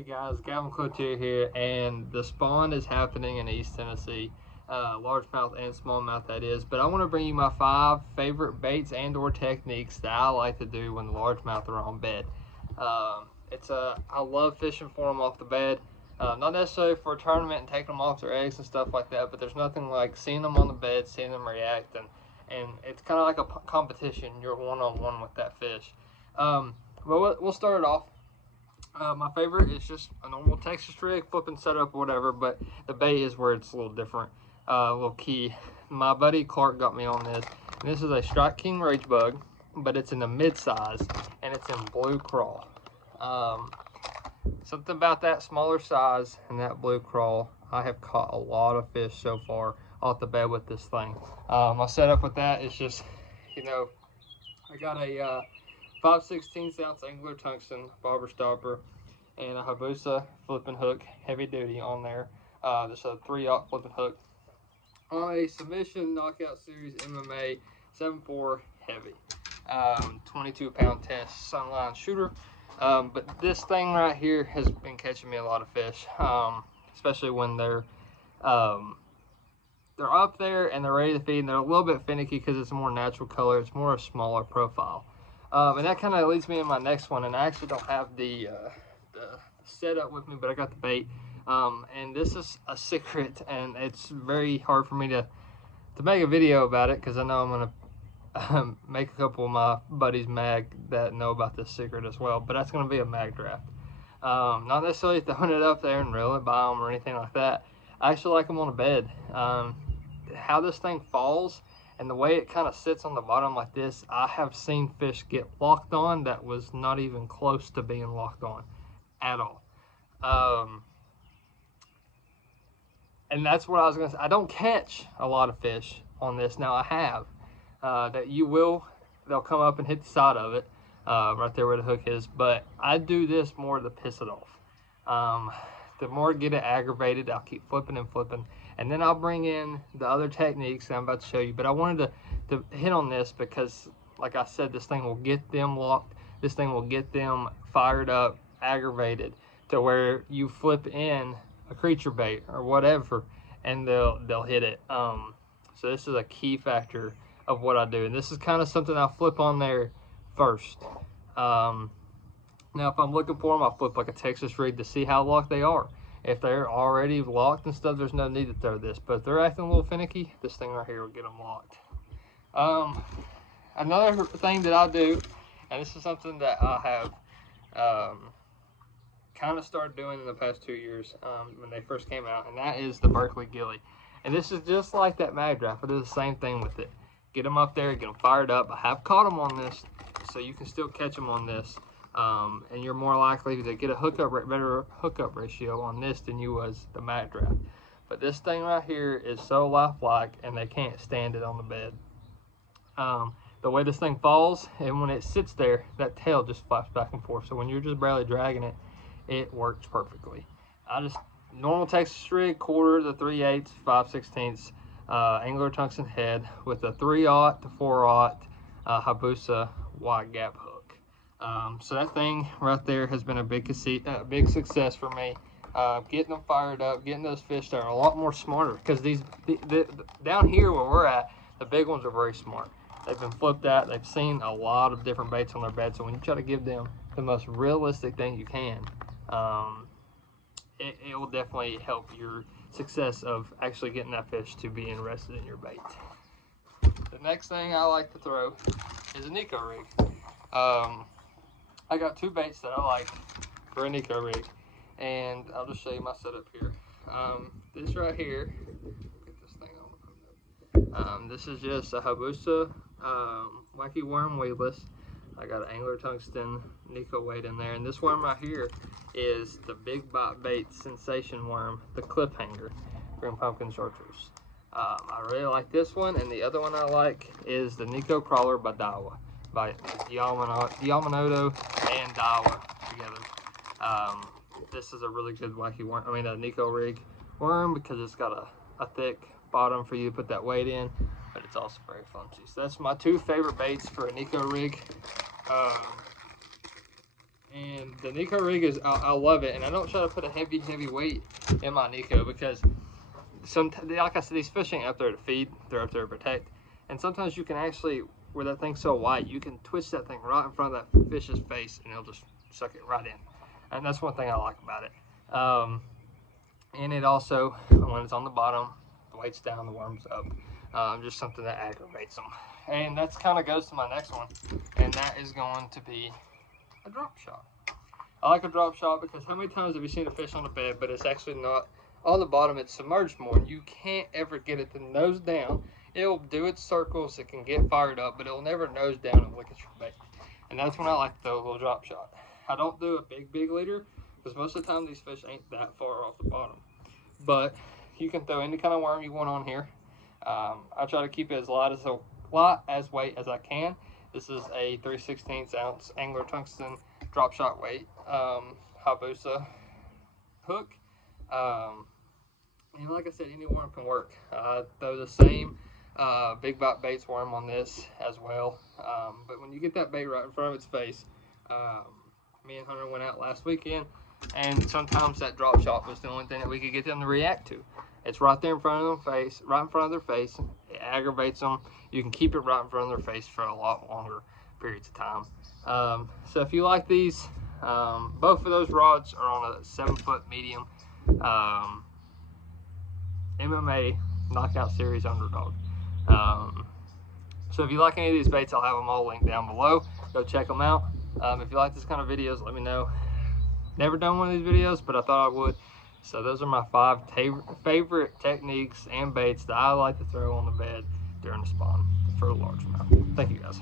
Hey guys, Gavin Cloutier here, and the spawn is happening in East Tennessee, largemouth and smallmouth that is. But I want to bring you my 5 favorite baits and/or techniques that I like to do when the largemouth are on bed. I love fishing for them off the bed, not necessarily for a tournament and taking them off their eggs and stuff like that. But there's nothing like seeing them on the bed, seeing them react, and it's kind of like a competition. You're one-on-one with that fish. But we'll start it off. My favorite is just a normal Texas rig, flipping setup, whatever, but the bait is where it's a little different, a little key. My buddy Clark got me on this, and this is a Strike King Rage Bug, but it's in the mid-size, and it's in blue crawl. Something about that smaller size and that blue crawl, I have caught a lot of fish so far off the bed with this thing. My setup with that is just, I got a 5/16 ounce angler tungsten bobber stopper and a Hayabusa flipping hook, heavy duty on there. This is a 3/0 flipping hook on a submission knockout series MMA 7.4 heavy, 22-pound test sunline shooter. But this thing right here has been catching me a lot of fish, especially when they're up there and they're ready to feed, and they're a little bit finicky because it's a more natural color. It's more a smaller profile. And that kind of leads me in my next one, and I actually don't have the setup with me, but I got the bait. And this is a secret, and it's very hard for me to make a video about it because I know I'm gonna make a couple of my buddies mad that know about this secret as well. But that's gonna be a mag draft. Not necessarily throwing it up there and reeling by them or anything like that. I actually like them on a bed. How this thing falls and the way it kind of sits on the bottom like this, I have seen fish get locked on that was not even close to being locked on at all. And that's what I was gonna say. I don't catch a lot of fish on this. Now I have, they'll come up and hit the side of it, right there where the hook is, but I do this more to piss it off. The more I get it aggravated, I'll keep flipping and flipping, and then I'll bring in the other techniques that I'm about to show you. But I wanted to hit on this because, like I said, this thing will get them locked. This thing will get them fired up, aggravated, to where you flip in a creature bait or whatever, and they'll hit it. So this is a key factor of what I do, and this is kind of something I'll flip on there first. Now, if I'm looking for them, I'll flip like a Texas rig to see how locked they are. If they're already locked and stuff, there's no need to throw this. But if they're acting a little finicky, this thing right here will get them locked. Another thing that I do, and this is something that I have kind of started doing in the past 2 years when they first came out, and that is the Berkeley Gilly. And this is just like that mag draft. I do the same thing with it. Get them up there, get them fired up. I have caught them on this, so you can still catch them on this. And you're more likely to get a better hookup ratio on this than you was the mag draft. But this thing right here is so lifelike, and they can't stand it on the bed. The way this thing falls, and when it sits there, that tail just flaps back and forth. So when you're just barely dragging it, it works perfectly. I just normal Texas rig, quarter to 3/8, 5/16 angler tungsten head with a 3/0 to 4/0 Hayabusa wide gap hook. So that thing right there has been a big success for me. Getting them fired up, getting those fish that are a lot more smarter, because down here where we're at, the big ones are very smart. They've been flipped at, they've seen a lot of different baits on their bed, so when you try to give them the most realistic thing you can, it will definitely help your success of actually getting that fish to be interested in your bait. The next thing I like to throw is a Nico rig. I got 2 baits that I like for a Nico rig, and I'll just show you my setup here. This right here, get this thing on. This is just a Hayabusa wacky worm weedless. I got an angler tungsten Nico weight in there, and this worm right here is the Big Bite Bait Sensation worm, the clip hanger, green pumpkin chartreuse. I really like this one, and the other one I like is the Nico Crawler by Daiwa, by Yamamoto and Daiwa together. This is a really good wacky worm, a Nico rig worm, because it's got a thick bottom for you to put that weight in, but it's also very flimsy. So that's my 2 favorite baits for a Nico rig. And the Nico rig is, I love it. And I don't try to put a heavy weight in my Nico because like I said, these fish ain't up there to feed, they're up there to protect. And sometimes you can actually, where that thing's so white, you can twist that thing right in front of that fish's face and it'll just suck it right in. And that's one thing I like about it. And it also, when it's on the bottom, the weight's down, the worm's up. Just something that aggravates them. And that's kind of goes to my next one, and that is going to be a drop shot. I like a drop shot because how many times have you seen a fish on the bed, but it's actually not on the bottom, it's submerged more, and you can't ever get it to nose down. It'll do its circles, it can get fired up, but it'll never nose down and lick at your bait. And that's when I like to throw a little drop shot. I don't do a big leader because most of the time these fish ain't that far off the bottom. But you can throw any kind of worm you want on here. I try to keep it as light as weight as I can. This is a 3/16 ounce angler tungsten drop shot weight Hayabusa hook. And like I said, any worm can work. Throw the same big bite baits worm on this as well. But when you get that bait right in front of its face, me and Hunter went out last weekend, and sometimes that drop shot was the only thing that we could get them to react to. It's right there in front of their face, right in front of their face. It aggravates them. You can keep it right in front of their face for a lot longer periods of time. So if you like these, both of those rods are on a 7-foot medium MMA Knockout Series Underdog. So if you like any of these baits, I'll have them all linked down below. Go check them out. If you like this kind of videos, let me know. Never done one of these videos, but I thought I would. So those are my 5 favorite techniques and baits that I like to throw on the bed during the spawn for a largemouth. Thank you guys.